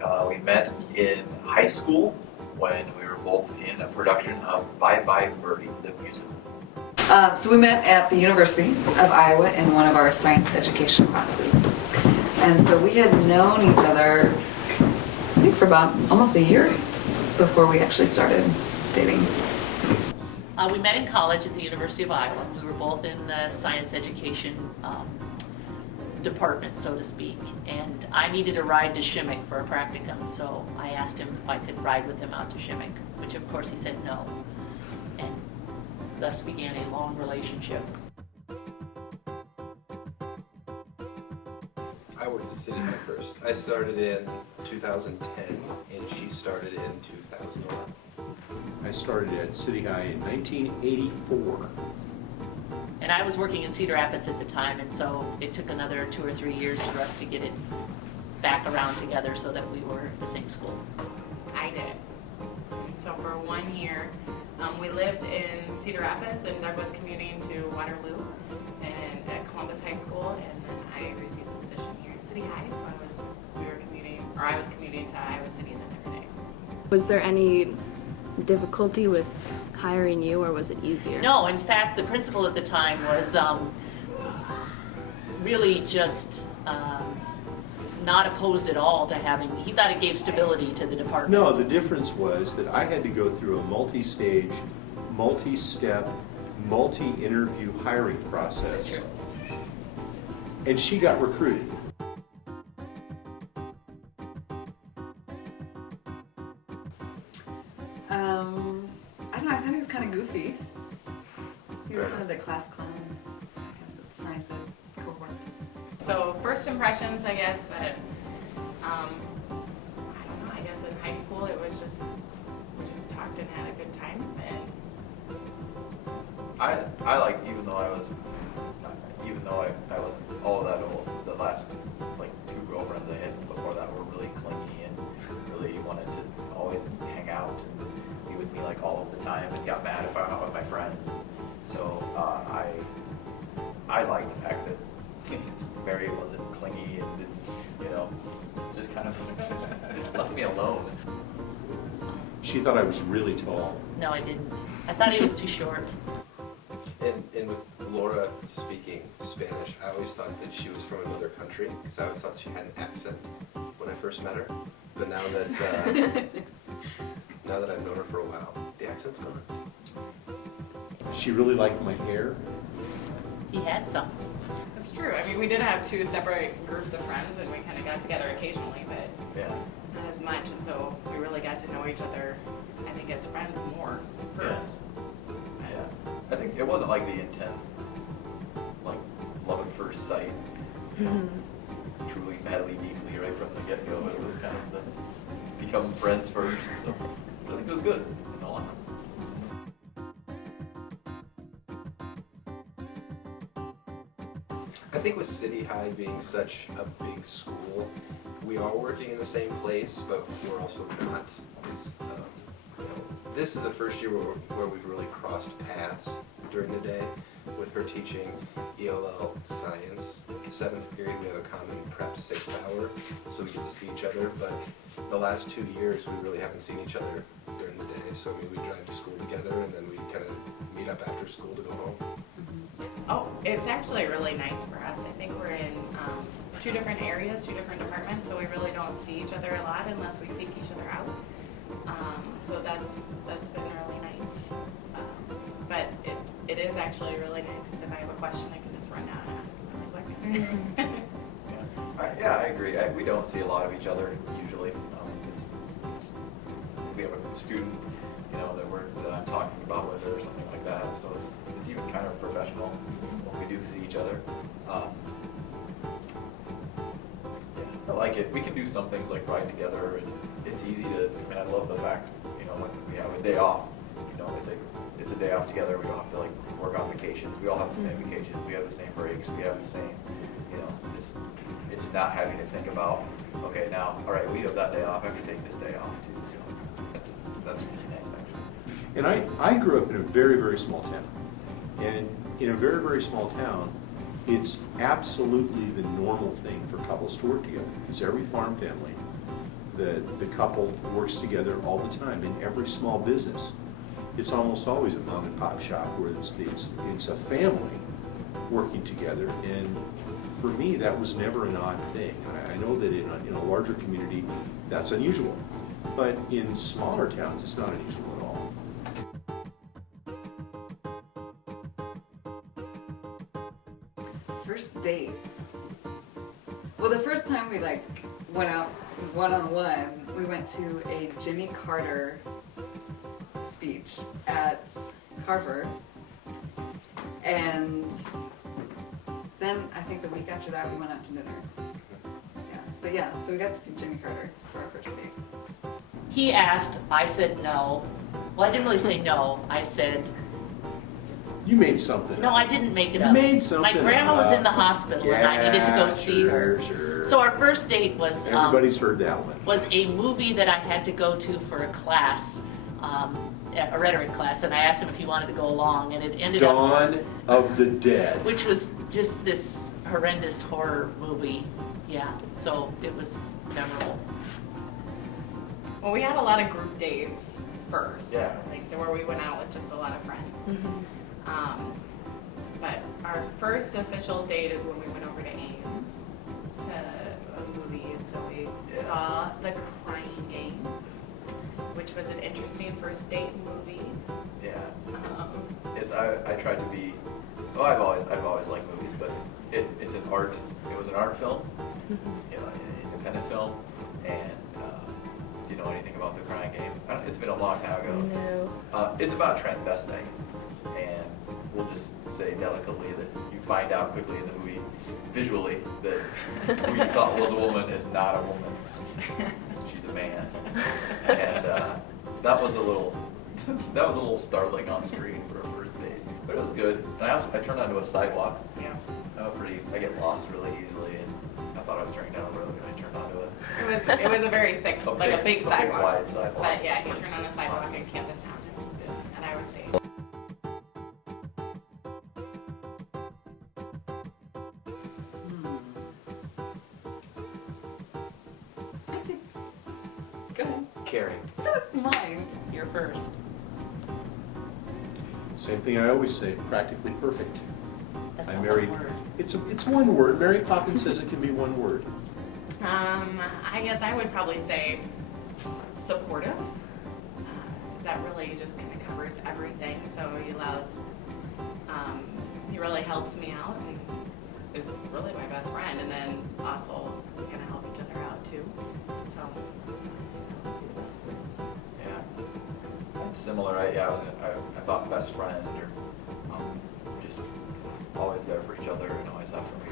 We met in high school when we were both in a production of Bye Bye Birdie, the musical. So we met at the University of Iowa in one of our science education classes. And so we had known each other, I think for about almost a year before we actually started dating. We met in college at the University of Iowa. We were both in the science education department, so to speak. And I needed a ride to Shimmick for a practicum, so I asked him if I could ride with him out to Shimmick, which of course he said no. And thus began a long relationship. I worked at City High first. I started in 2010 and she started in 2011. I started at City High in 1984. And I was working in Cedar Rapids at the time, and so it took another 2 or 3 years for us to get it back around together so that we were at the same school. I did. So for 1 year, we lived in Cedar Rapids, and Doug was commuting to Waterloo and at Columbus High School, and then I received the position here at City High. So I was commuting to Iowa City then every day. Was there any difficulty with hiring you, or was it easier? No, in fact, the principal at the time was really just not opposed at all to having, he thought it gave stability to the department. No, the difference was that I had to go through a multi-stage, multi-step, multi-interview hiring process. That's true. And she got recruited. I don't know, I thought he was kind of goofy. He was kind of the class clown, I guess, of the science ed cohort. So first impressions, I guess that, I don't know, I guess in high school it was just, we just talked and had a good time. And I like, even though I wasn't all that old, the last like 2 girlfriends I had before that were really clingy and really wanted to always hang out and be with me like all of the time and got mad if I went out with my friends. So I like the fact that Mary wasn't clingy and didn't, just kind of left me alone. She thought I was really tall. No, I didn't. I thought he was too short. And with Laura speaking Spanish, I always thought that she was from another country because I always thought she had an accent when I first met her. But now that I've known her for a while, the accent's gone. She really liked my hair. He had some. it's true. I mean, we did have 2 separate groups of friends, and we kind of got together occasionally, but Yeah. not as much. And so we really got to know each other, I think, as friends more first. Yeah. I think it wasn't like the intense, like love at first sight, truly, madly, deeply right from the get-go. It was kind of the become friends first. So I think it was good in the long run. I think with City High being such a big school, we are working in the same place, but we're also not. This is the first year where we've really crossed paths during the day with her teaching ELL science. 7th period we have a common prep 6th hour, so we get to see each other, but the last 2 years we really haven't seen each other during the day. So I mean, we drive to school together and then we kind of meet up after school to go home. Oh, it's actually really nice for us. I think we're in 2 different areas, 2 different departments, so we really don't see each other a lot unless we seek each other out. So that's been really nice. But it is actually really nice because if I have a question, I can just run down and ask him really quick. Yeah, I agree. We don't see a lot of each other usually. We have a student, that I'm talking about with her or something like that. So it's even kind of professional when we do see each other. I like it. We can do some things like ride together, and it's easy to. I mean, I love the fact, when we have a day off. It's a day off together. We don't have to like work on vacations. We all have the same vacations. We have the same breaks. We have the same, it's not having to think about, okay, now, all right, we have that day off. I have to take this day off too. So that's really nice, actually. And I grew up in a very, very small town. And in a very, very small town, it's absolutely the normal thing for couples to work together because every farm family the couple works together all the time in every small business. It's almost always a mom and pop shop where it's a family working together, and for me, that was never an odd thing. I know that in a larger community, that's unusual, but in smaller towns, it's not unusual at all. First dates. Well, the first time we like went out one-on-one, we went to a Jimmy Carter speech at Carver, and then I think the week after that we went out to dinner. Yeah, but yeah, so we got to see Jimmy Carter for our first date. He asked, I said no. Well, I didn't really say no. I said, You made something no, up. I didn't make it You up. made something My grandma was in the up. hospital and I needed to go see her. Sure. So our first date was Everybody's heard that one. was a movie that I had to go to for a class, a rhetoric class, and I asked him if he wanted to go along, and it ended up, Dawn of the Dead. which was just this horrendous horror movie. Yeah, so it was memorable. Well, we had a lot of group dates first. Yeah. Like where we went out with just a lot of friends. But our first official date is when we went over to Ames to a movie, and so we Yeah. saw The Crying Game, which was an interesting first date movie. Yeah. Um, I tried to be, well, I've always liked movies, but it was an art film, you know, an independent film, and do you know anything about The Crying Game? It's been a long time ago. No. It's about transvesting, and we'll just say delicately that you find out quickly in the movie, visually, that who you thought was a woman is not a woman. She's a man, and that was a little startling on screen for a first date, but it was good. And I turned onto a sidewalk. yeah. I get lost really easily, and I thought I was turning down a road, and I turned onto it. It was a very thick, like a big sidewalk. wide sidewalk. But yeah, he turned on a sidewalk in Campus Town, Yeah. and I was safe. Actually, go ahead. Caring. That's mine. You're first. Same thing I always say, practically perfect. That's I not married. one word. It's one word. Mary Poppins says it can be one word. I guess I would probably say supportive. Because that really just kind of covers everything. So he allows, he really helps me out and is really my best friend. And then also we kind of help each other out too. So I think that would be the best word. Yeah. It's similar. I thought best friend or just always there for each other and always have somebody